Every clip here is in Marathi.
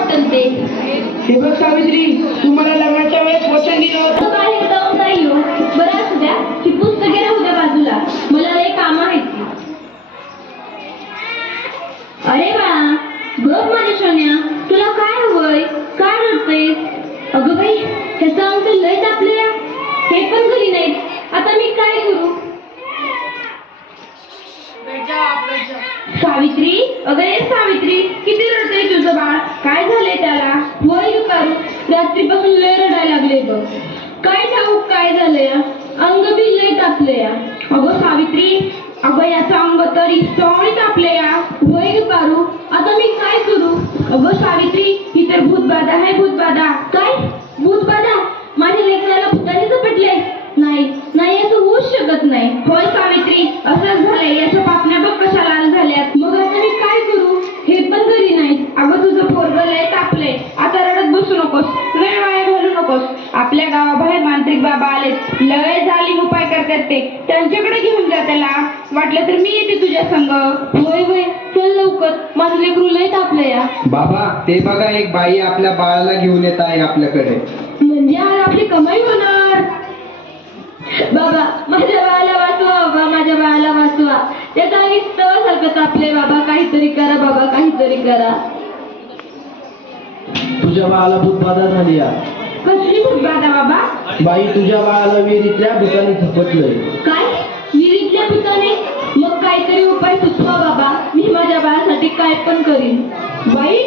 वाटेल ते. हे बघ सावित्री, तू मला लग्नाच्या वेळेस वचन दिलं होतं. बाहेर जाऊन नाही हो. बरं असू द्या, ती पुस्तके राहू द्या बाजूला, मला लय काम आहेत. अरे बाळा, बघ माझ्या सोन्या, तुला काय हवंय? काय रडतेस? अगं बाई, ह्याचा अंक लय तापले, हे पण घरी नाहीत. आता मी काय करू? सावित्री, अगं ये सावित्री, किती रडतंय तुझं बाळ? काय झालंय त्याला? वय करू, रात्रीपासून लय रडायला लागले बघ. काय ठाऊक काय झालंय? अंग बी लय तापलंय. अगं सावित्री, अगं याचं अंग तर इतकं तापलंय. वय पारू, आता मी काय करू? अगं सावित्री, ही तर भूतबाधा आहे. भूतबाधा. काय भूतबाधा? माझ्या लेकराला भूताने झपटले? नाही नाही, असं होऊच शकत नाही. होय सावित्री, असंच झालंय. याच्या पापण्या बघ कशा लाल झाल्यात. मग आता मी काय करू? हे पण घरी नाहीत. अगं तुझं पोरगं लय तापलंय. आता रडत बसू नकोस, वेळ वाया घालू नकोस. आपल्या गावाबाहेर मांत्रिक बाबा आलेत, लय जालीम उपाय करतात ते. त्यांच्याकडे घेऊन जा त्याला. वाटलं तर मी येते तुझ्या संग. होय होय, चल लवकर, माझं लेकरू लय तापलंय. बाबा, ते बघा, एक बाई आपल्या बाळाला घेऊन येत आहे आपल्याकडे. म्हणजे आज आपली कमाई होणार. बाबा, माझ्या बाळाला वाचवा. बाबा, माझ्या बाळाला वाचवा. त्याचा सारखं तापले. बाबा, काहीतरी करा. बाबा, काहीतरी करा. तुझ्या बाळाला भूतबाधा झाली आहे. कसली भूतबाधा बाबा? बाई, तुझ्या बाळाला विहिरीतल्या भूताने झपटलंय. काय? विहिरीतल्या भूताने? मग काहीतरी उपाय सुचवा बाबा, मी माझ्या बाळासाठी काय पण करीन. बाई,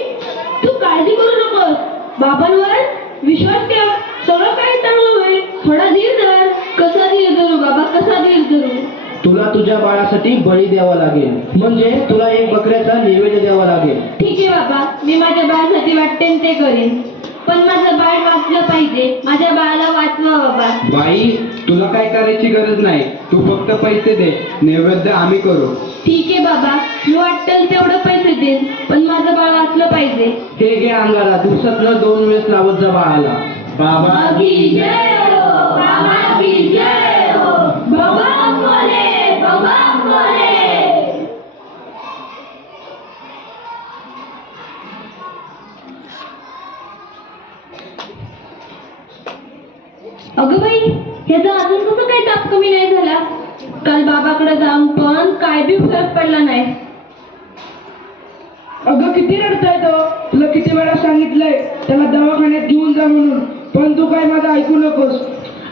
तू काळजी करू नकोस. बाबांवर विश्वास ठेव, सगळं काही चांगलं होईल. थोडा धीर धर. कसा धीर धरू बाबा, कसा धीर धरू? तुला तुझ्या बाळासाठी बळी द्यावा लागेल, म्हणजे तुला एक बकऱ्याचा नैवेद्य द्यावा लागेल. ठीक आहे बाबा, मी माझ्या बाळासाठी वाटते ते करीन. पण माझं बाळ वाचलं पाहिजे. माझ्या बाळाला वाचवा बाबा. बाई, तुला काय करायची गरज नाही. तू फक्त पैसे दे, नैवेद्य आम्ही करू. ठीक आहे बाबा, मी वाटेल तेवढं पैसे देईन, पण माझं बाळ वाचलं पाहिजे. हे घे अंगाला, दिवसातनं 2 वेळेस लावत जा बाळाला. बाबा की जय हो, बाबा की जय हो. भगवान बोले, भगवान बोले. अगं बाई, ह्याचा अजून कसं काही ताप कमी नाही झाला? काल बाबाकडे जाऊन पण काय बी फरक पडला नाही. अगं किती रडताय तो. तुला किती वेळा सांगितलंय त्याला दवाखान्यात घेऊन जा म्हणून, पण तू काय माझं ऐकू नकोस.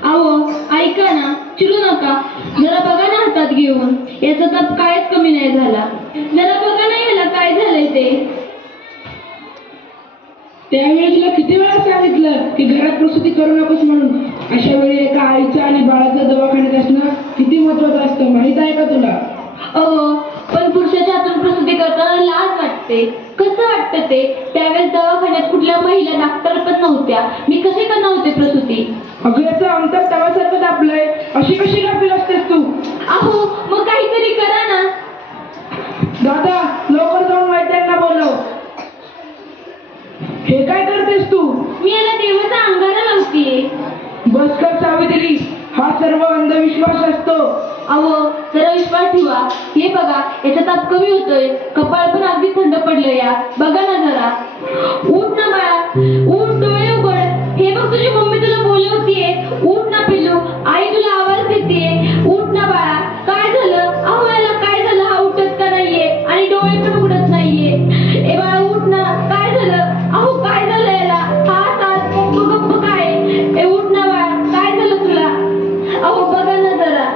अहो, ऐका ना, चिडू नका. जरा बघा ना हातात घेऊन, याचा ताप कायच कमी नाही झाला. जरा बघा ना याला काय झालंय ते. त्यावेळी तुला किती वेळा सांगितलं की घरात प्रसूती करू नकोस म्हणून. अशा वेळी एका आईचं आणि बाळाचं दवाखान्यात असणं किती महत्वाचं असतं, माहित आहे का तुला? अहो, पण पुरुषाच्या हातून प्रसूती करताना लाज वाटते. कसं वाटतं ते? त्यावेळेस दवाखान्यात कुठल्या महिला डॉक्टर पण नव्हत्या. मी कसे करणार होते प्रसूती? अगं याचं अंतर तवासारखं आपलंय. अशी कशी गाफील असतेस तू? अहो, मग काहीतरी करा ना. दादा, लवकर जाऊन वैद्यांना बोलव. हे काय करतेस तू? मी याला देवाचा अंगारा लावतीये. बस कर सावित्री, हा सर्व अंधविश्वास असतो. अहो, जरा विश्वास ठेवा. हे बघा, याचा ताप कमी होतोय. कपाळ पण अगदी थंड पडलं. या बघा ना जरा. उठ ना बाळा, उठ, डोळे उघड. हे बघ, तुझी मम्मी तुला बोलवतीये. उठ ना पिल्लू, आई तुला आवाज देतीये. उठ ना बाळा. काय झालं? अहो, याला काय झालं? हा उठत का नाहीये आणि डोळे पण उघडत नाहीये. ए बाळा, उठ ना. काय झालं? अहो, काय झालं याला? हा तास गप्प काय? ए उठ ना बाळा, काय झालं तुला? अहो, बघा ना जरा.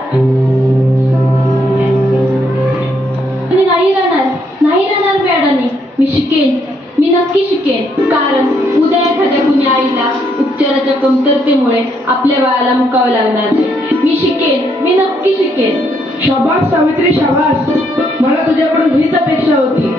नाही राहणार मॅडमनी. मी शिकेन, मी नक्की शिकेन. कारण उद्या एखाद्या कुणी आईला उपचाराच्या कमतरतेमुळे आपल्या बाळाला मुकावं लागणार नाही. मी शिकेन, मी नक्की शिकेन. शाबास सावित्री, शाबास. मला तुझ्याकडून हीच अपेक्षा होती.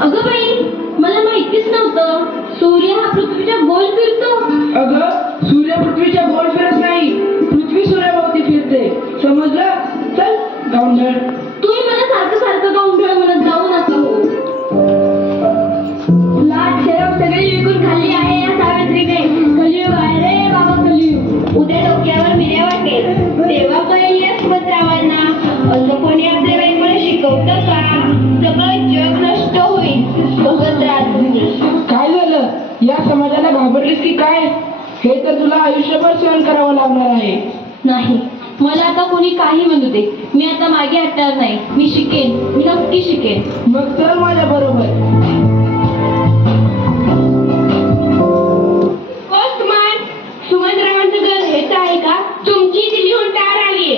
अगं बाई, मला माहितीच नव्हतं सूर्य हा पृथ्वीच्या गोल फिरतो. अगं, सूर्य पृथ्वीच्या गोल फिरत नाही, पृथ्वी सूर्याभोवती फिरते. समजलं? चल गावंढळ. तुम्ही मला सारखं सारखं गावंढळ म्हणत जाऊ नका हो. लाज शरम सगळी विकून खाल्ली आहे या सावित्रीने. कलियुग आहे रे बाबा, कलियुग. उद्या डोक्यावर मिऱ्या वाटेल तेव्हा कळेल या सुभद्रावांना. असं कोणी आपल्या बाईकडे शिकवतं का? भगतराज काय झालं? या समाजाला घाबरलीस की काय? हे तर तुला आयुष्यभर सहन करावं लागणार आहे. नाही, मला आता कोणी काही म्हणू दे, मी आता मागे हटणार नाही. मी शिकेन, मी नक्की शिकेन. मग चल माझ्या बरोबर. पोस्टमॅन, सुमंतरावांचं घर हेच आहे का? तुमची दिल्लीहून तार आलीये.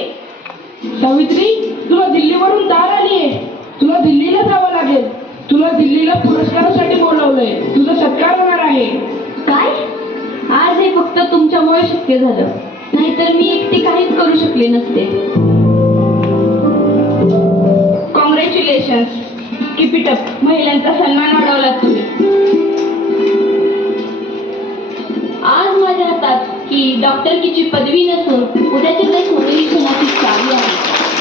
सावित्री, तुला दिल्लीवरून तार आलीये. तुला दिल्लीला जावं लागेल. तुला दिल्लीला पुरस्कारासाठी बोलावलंय. तुझा सत्कार होणार आहे. काय? आज हे फक्त तुमच्यामुळे शक्य झालं, नाहीतर मी एकटी काहीच करू शकले नसते. Congratulations, keep it up. महिलांचा सन्मान वाढवला तुम्ही. आज माझ्या हातात ही डॉक्टरकीची पदवी नसून उद्याच्या त्या सोनेरी क्षणाची चावी आहे.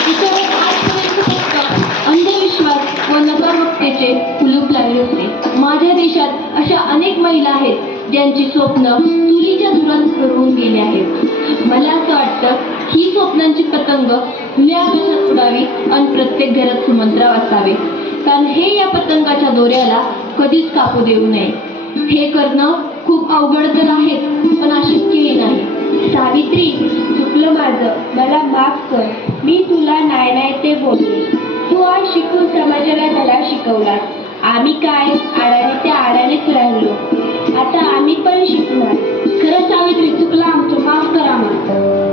तिच्यावर आजपर्यंत फक्त अंधविश्वास व नकारात्मकतेचे कुलूप लागले होते. माझ्या देशात अशा अनेक महिला आहेत ज्यांची स्वप्न चुलीच्या धुरात हरवून गेली आहेत. मला असं वाटतं ही स्वप्नांची पतंग खुल्या आकाशात उडावी आणि प्रत्येक घरात सुमंतराव असावे, कारण हे या पतंगाच्या दोऱ्याला कधीच कापू देऊ नये. हे करणं खूप अवघड तर आहे, पण अशक्यही नाही. सावित्री, चुकलं माझं, मला माफ कर. मी तुला नाही ते बोलले. तू आज शिकून समाजाला धडा शिकवला. आम्ही काय आडाने त्या आडानेच राहिलो. आता आम्ही पण शिकणार. खरं सावित्री, चुकलं आमचं, माफ करा मला.